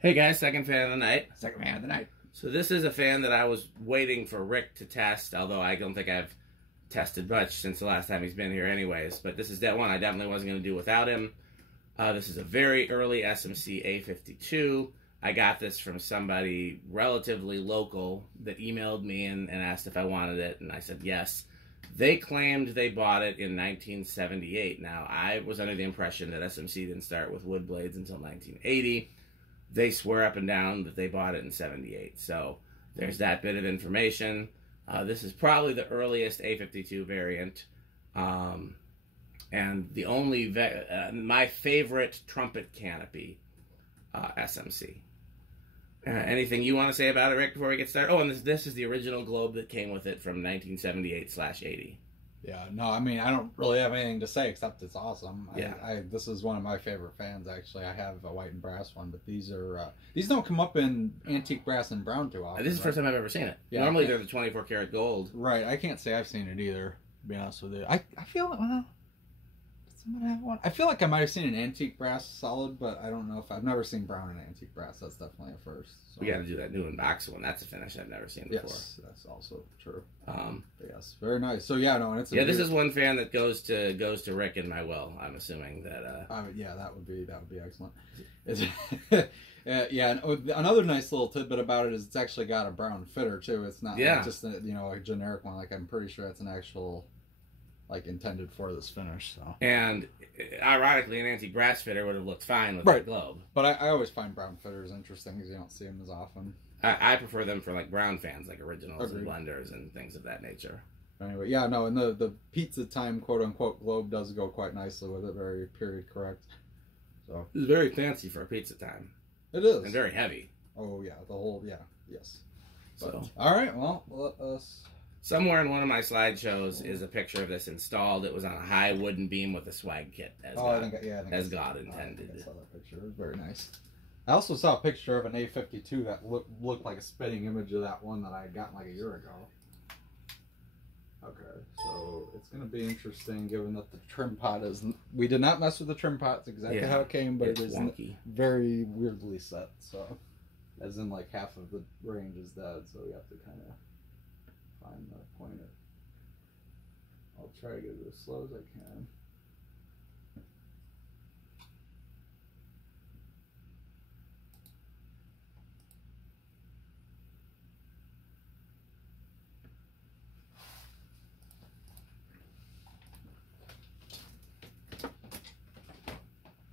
Hey guys, second fan of the night. Second fan of the night. So this is a fan that I was waiting for Rick to test, although I don't think I've tested much since the last time he's been here anyways. But this is that one I definitely wasn't going to do without him. This is a very early SMC A52. I got this from somebody relatively local that emailed me and asked if I wanted it, and I said yes. They claimed they bought it in 1978. Now, I was under the impression that SMC didn't start with wood blades until 1980. They swear up and down that they bought it in 78. So there's that bit of information. This is probably the earliest A52 variant. And the only, my favorite trumpet canopy, SMC. Anything you want to say about it, Rick, before we get started? Oh, and this is the original globe that came with it from 1978/80. Yeah, no, I mean, I don't really have anything to say except it's awesome. Yeah. This is one of my favorite fans, actually. I have a white and brass one, but these don't come up in antique brass and brown too often. This is the first time I've ever seen it. Yeah, normally they're the 24 karat gold. Right, I can't say I've seen it either, to be honest with you. I feel, well, does someone have one? I feel like I might have seen an antique brass solid, but I don't know if I've never seen brown and antique brass. That's definitely a first. So. We got to do that new unbox one. That's a finish I've never seen before. Yes, that's also true. Yes, very nice. So yeah, no, and it's this is one fan that goes to Rick in my will. I'm assuming that. Yeah, that would be excellent. Yeah, and another nice little tidbit about it is it's actually got a brown fitter too. It's not like just a generic one. Like I'm pretty sure it's an actual intended for this finish. So and ironically, an antique brass fitter would have looked fine with the globe. But I always find brown fitters interesting because you don't see them as often. I prefer them for brown fans, like originals and blenders and things of that nature. Anyway, yeah, no, and the pizza time quote unquote globe does go quite nicely with it, very period correct. So it's very fancy for a pizza time. It is, and very heavy. Oh yeah, yes. But, so all right, well, let us. Somewhere in one of my slideshows is a picture of this installed. It was on a high wooden beam with a swag kit, as God intended. I saw that picture. It was very nice. I also saw a picture of an A52 that looked like a spitting image of that one that I had gotten like a year ago. Okay, so it's going to be interesting given that the trim pot is... We did not mess with the trim pot. It's exactly how it came, but it is very weirdly set. So, as in half of the range is dead, so we have to kind of find the pointer. I'll try to get it as slow as I can.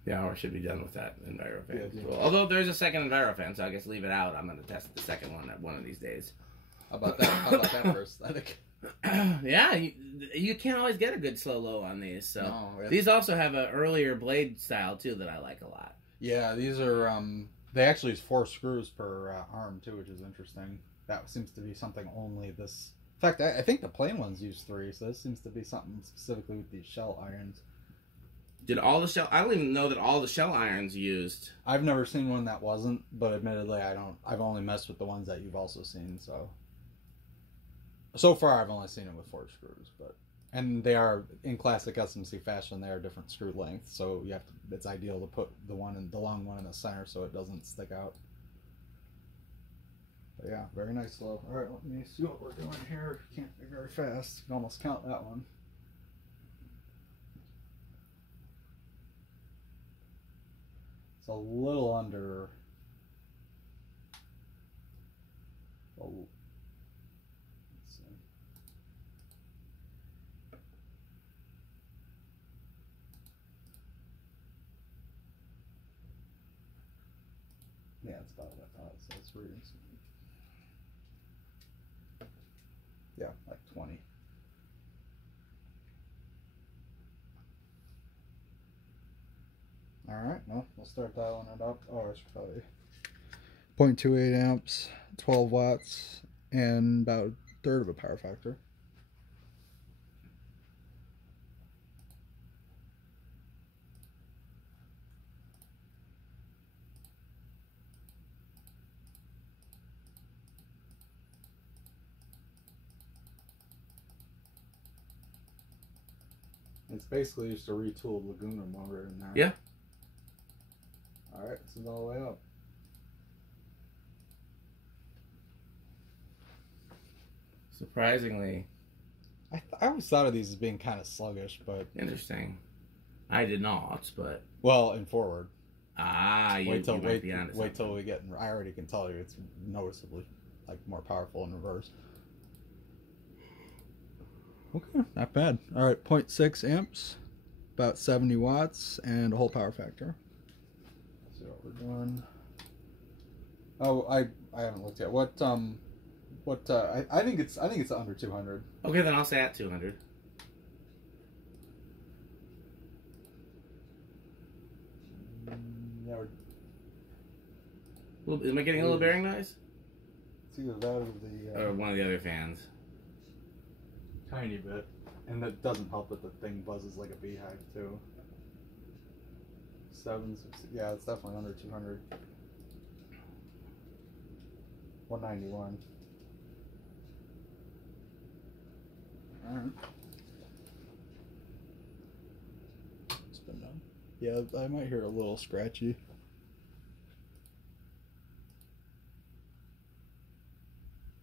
Yeah, or should be done with that EnviroFan. Yeah. Well, although there's a second EnviroFan, so I guess leave it out. I'm going to test the second one at one of these days. How about that? How about that for aesthetic? Yeah, you can't always get a good slow low on these. So these also have an earlier blade style too that I like a lot. Yeah, these are they actually use 4 screws per arm too, which is interesting. That seems to be something only this. In fact, I think the plain ones use 3, so this seems to be something specifically with these shell irons. Did all the shell? I don't even know that all the shell irons used. I've never seen one that wasn't, but admittedly, I don't. I've only messed with the ones that you've also seen. So far, I've only seen it with 4 screws, and they are in classic SMC fashion. They are different screw lengths, so you have to. It's ideal to put the long one in the center so it doesn't stick out. But yeah, very nice slow. All right, let me see what we're doing here. Can't be very fast. You can almost count that one. It's a little under. Oh, let's see. Yeah, it's about what I thought. So it's reading. Yeah, like 20. Alright, well, we'll start dialing it up. Oh, it's probably 0.28 amps, 12 watts, and about a third of a power factor. It's basically just a retooled Laguna motor in there. Yeah. Alright, this is all the way up. Surprisingly. I always thought of these as being kind of sluggish, but... Interesting. I did not, but... Well, in forward. Ah, you might be onto something. Wait till we get... I already can tell you it's noticeably, like, more powerful in reverse. Okay, not bad. All right, 0.6 amps, about 70 watts, and a whole power factor. Let's see what we're doing. Oh, I haven't looked yet. I think it's under 200. Okay, then I'll say at 200. Yeah. Am I getting a little bearing noise? It's either that or the or one of the other fans. Tiny bit, and that doesn't help that the thing buzzes like a beehive too. 760, yeah, it's definitely under 200. 191. All right. It's been done. Yeah, I might hear a little scratchy.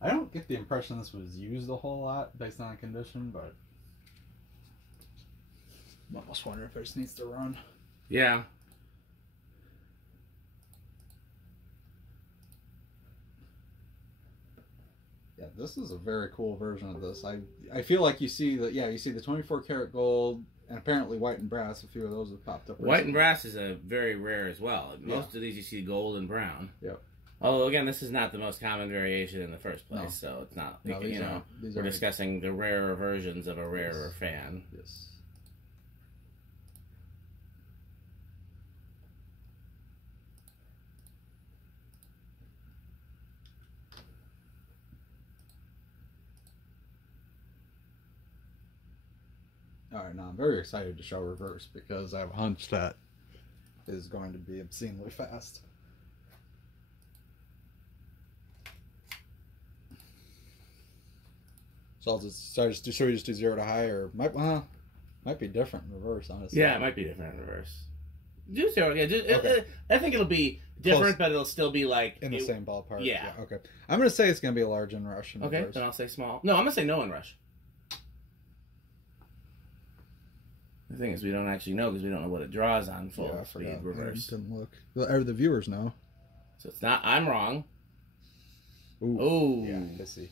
I don't get the impression this was used a whole lot based on condition, but I'm almost wondering if it just needs to run. Yeah. Yeah, this is a very cool version of this. I feel like you see the 24 karat gold and apparently white and brass. A few of those have popped up recently. White and brass is a very rare as well. Most of these you see gold and brown. Yep. Although again, this is not the most common variation in the first place, so it's not. No, we're discussing the rarer versions of a rarer fan. Yes. All right, now I'm very excited to show reverse because I have a hunch that is going to be obscenely fast. So should we just do 0 to high, or might be different in reverse, honestly. Yeah, it might be different in reverse. Do 0. Yeah, okay. I think it'll be different, but it'll still be like in the same ballpark. Yeah. Okay. I'm gonna say it's gonna be a large inrush in reverse. Then I'll say small. No, I'm gonna say no inrush. The thing is, we don't actually know because we don't know what it draws on full speed reverse. I didn't look. The viewers know. So it's not. I'm wrong. Ooh. Yeah, I see.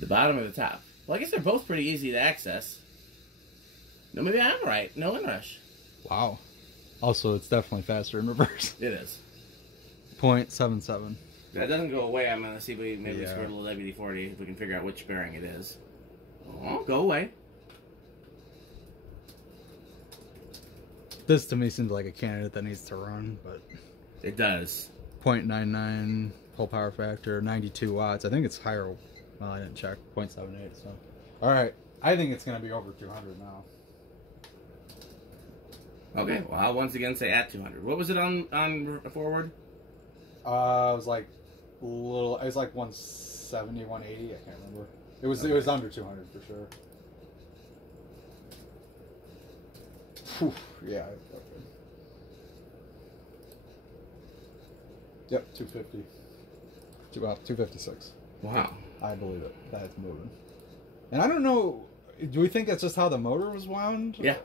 The bottom or the top? Well, I guess they're both pretty easy to access. No, maybe I'm right. No inrush. Wow. Also, it's definitely faster in reverse. It is. 0.77. That doesn't go away. I'm going to see if we maybe squirt a little WD-40 if we can figure out which bearing it is. Oh, go away. This to me seems like a candidate that needs to run, but... It does. 0.99 whole power factor, 92 watts. I think it's higher... Well, I didn't check. 0.78, so... Alright, I think it's going to be over 200 now. Okay, well, I'll once again say at 200. What was it on forward? It was like a little... It was like 170, 180, I can't remember. It was under 200 for sure. Whew, yeah, okay. Yep, 250. 256. Wow. I believe it. That's moving. And I don't know, do we think that's just how the motor was wound? Yeah.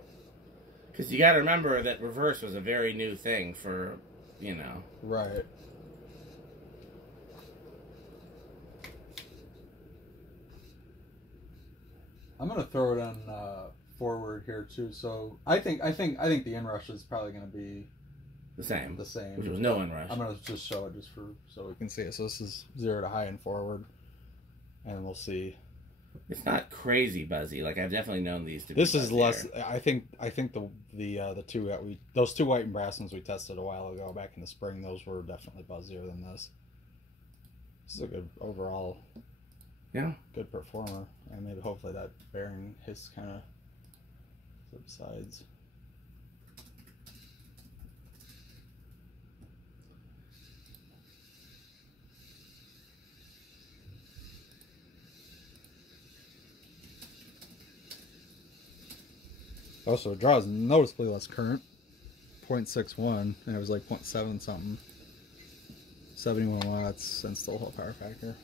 Because you got to remember that reverse was a very new thing for, you know. Right. I'm gonna throw it on forward here too. So I think the inrush is probably gonna be the same. Which was no inrush. I'm gonna just show it just so we can see it. So this is 0 to high and forward, and we'll see. It's not crazy buzzy. Like I've definitely known these to be. This is less. I think the two that those two white and brass ones we tested a while ago back in the spring. Those were definitely buzzier than this. This is a good overall. Yeah. Good performer, and maybe hopefully that bearing hiss kind of subsides. Also, it draws noticeably less current, 0.61, and it was like 0.7 something. 71 watts and still whole power factor.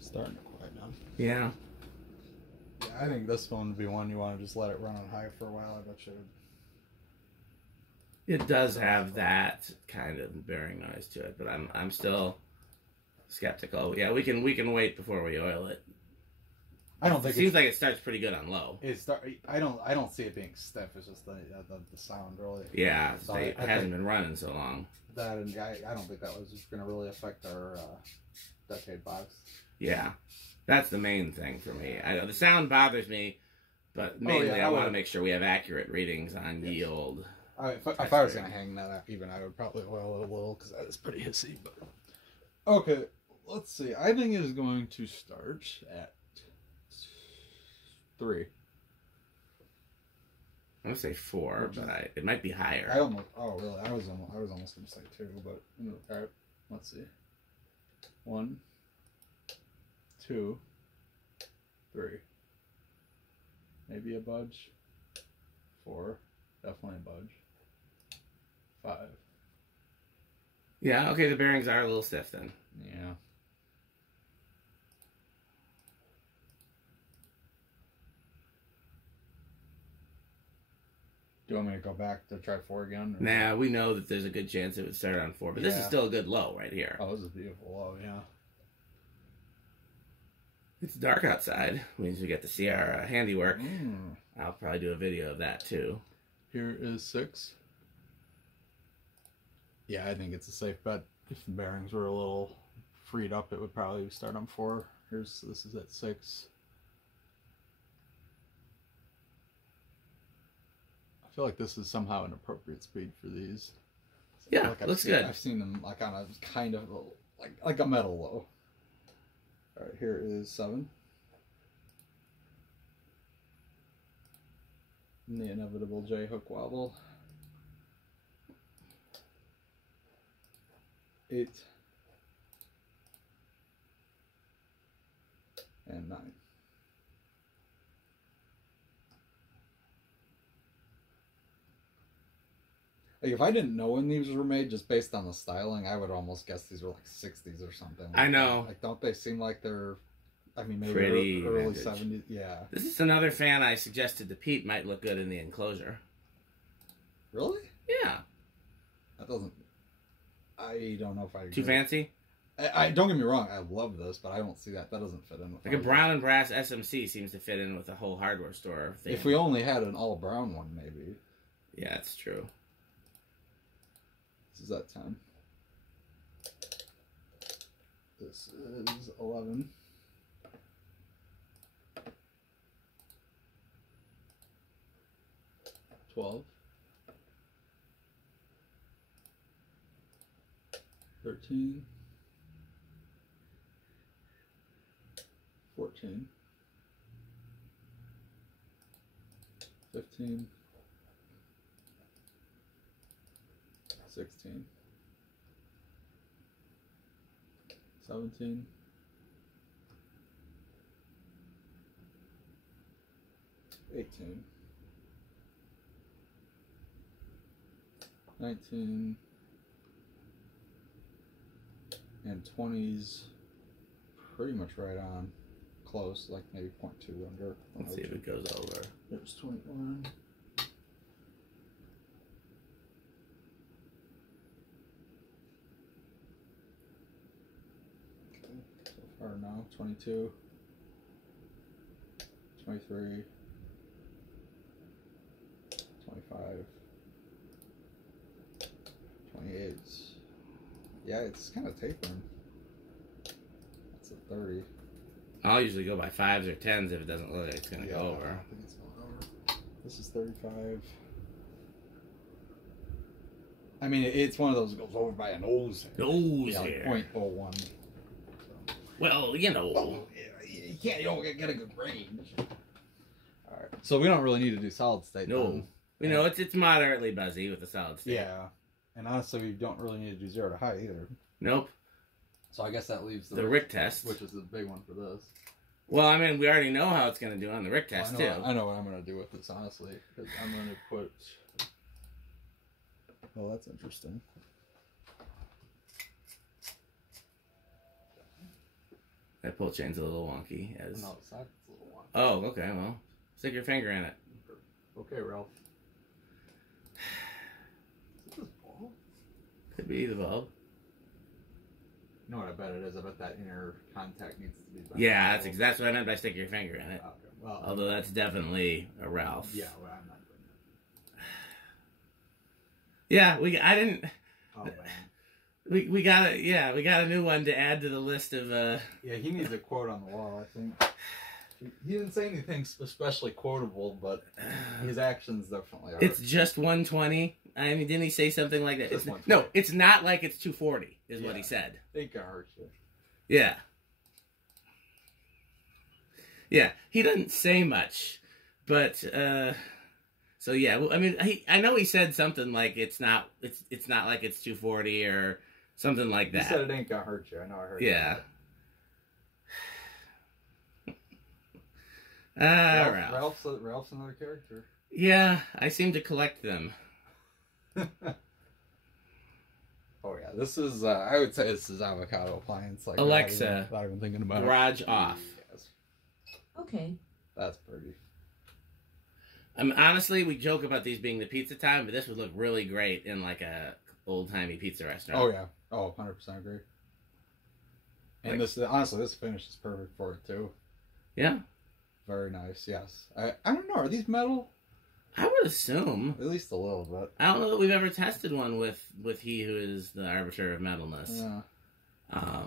Starting to quiet down. Yeah. Yeah, I think this one would be one you want to just let it run on high for a while. I bet you. It does have that kind of bearing noise to it, but I'm still skeptical. Yeah, we can wait before we oil it. I don't think it seems like it starts pretty good on low. I don't see it being stiff. It's just the sound really. Yeah, so it hasn't been running so long. That and I don't think that was just going to really affect our decade box. Yeah, that's the main thing for me. The sound bothers me, but mainly I want to make sure we have accurate readings on yield. If I was going to hang that up even, I would probably oil it a little because that is pretty hissy. But okay, let's see. I think it is going to start at 3. I'm gonna say 4, but it might be higher. Oh, really? I was almost gonna say 2, but all right. Let's see. 1, 2, 3. Maybe a budge. 4, definitely a budge. 5. Yeah. Okay. The bearings are a little stiff then. Yeah. Do you want me to go back to try 4 again? Or? Nah, we know that there's a good chance it would start on 4, but this is still a good low right here. Oh, this is a beautiful low, yeah. It's dark outside, means we get to see our handiwork. I'll probably do a video of that too. Here is 6. Yeah, I think it's a safe bet. If the bearings were a little freed up, it would probably start on 4. This is at 6. I feel like this is somehow an appropriate speed for these. Yeah, looks good. I've seen them like on a kind of like a metal low. All right, here is 7. And the inevitable J hook wobble. 8. And 9. Like if I didn't know when these were made, just based on the styling, I would almost guess these were like 60s or something. I know. Like, don't they seem like they're, I mean, maybe pretty early 70s? Yeah. This is another fan I suggested to Pete might look good in the enclosure. Really? Yeah. That doesn't, I don't know if I agree. Too fancy? I don't get me wrong, I love this, but I don't see that. That doesn't fit in with like a brown and brass SMC seems to fit in with the whole hardware store thing. If we only had an all brown one, maybe. Yeah, that's true. This is at 10. This is 11. 12. 13. 14. 15. 16, 17, 18, 19, and 20's pretty much right on. Close, like maybe 0.2 under. Let's see if it goes over. There's 21. Or no, 22, 23, 25, 28. Yeah, it's kind of tapering. That's a 30. I'll usually go by 5s or 10s if it doesn't look like it's going to go over. I think it's going over. This is 35. I mean, it's one of those that goes over by a nose. Nose hair. Like 0.01. Well, you know, you don't get a good range. All right, so we don't really need to do solid state. No, you know it's moderately buzzy with the solid state. Yeah, and honestly, we don't really need to do 0 to high either. Nope. So I guess that leaves the Rick test, which is the big one for this. Well, I mean, we already know how it's going to do on the Rick test, too. I know what I'm going to do with this, honestly. Because I'm going to put... Oh, that's interesting. That pull chain's a little wonky. As... No, it's not. It's a little wonky. Oh, okay, well, stick your finger in it. Okay, Ralph. Is this bulb? Could be the bulb. You know what I bet it is? I bet that inner contact needs to be bent. Yeah, that's what I meant by stick your finger in it. Okay, well, although that's definitely a Ralph. Yeah, well, I'm not doing that. Yeah, I didn't... Oh, man. We got a new one to add to the list of Yeah, he needs a quote on the wall, I think. He didn't say anything especially quotable, but his actions definitely are. It's just 120. I mean, didn't he say something like that? No, it's not like it's 240, is what he said. They can hurt you. Yeah. Yeah, he doesn't say much, but so yeah. Well, I mean, I know he said something like it's not like it's 240 or something like that. He said it ain't gonna hurt you. I know I heard. Yeah. Ralph's another character. Yeah, I seem to collect them. Oh yeah, this is I would say this is avocado appliance. Like Alexa, without even thinking about garage off. Yes. Okay. That's pretty. Honestly, we joke about these being the pizza time, but this would look really great in like a old-timey pizza restaurant. Oh yeah. Oh, 100% agree. And this honestly, this finish is perfect for it too. Yeah. Very nice. Yes. I don't know. Are these metal? I would assume. At least a little bit. I don't know that we've ever tested one with he who is the arbiter of metalness. Yeah.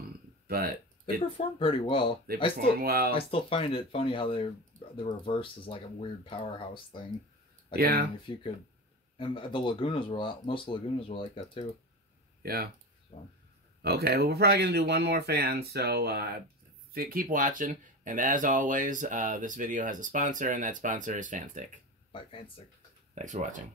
But they perform pretty well. They perform well. I still find it funny how the reverse is like a weird powerhouse thing. Like, yeah. I mean, if you could, and the Lagunas most Lagunas were like that too. Yeah. So. Okay. Well, we're probably gonna do one more fan. So keep watching. And as always, this video has a sponsor, and that sponsor is Fanstick. By Fanstick. Thanks for watching.